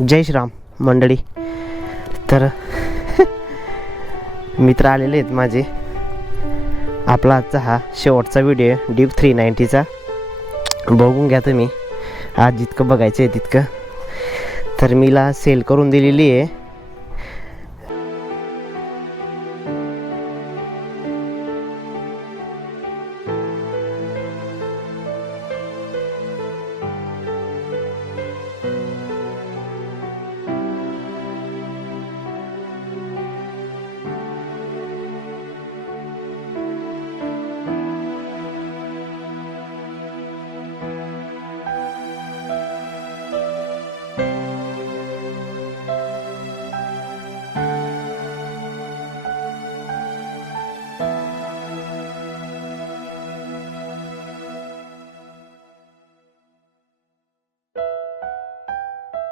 जय श्रीराम मंडळी. तर मित्र आलेले आहेत माझे. आपला आजचा हा शेवटचा व्हिडिओ आहे ड्यूक 390चा. बघून घ्या तुम्ही, आज जितकं बघायचं आहे तितकं. तर मीला सेल करून दिलेली आहे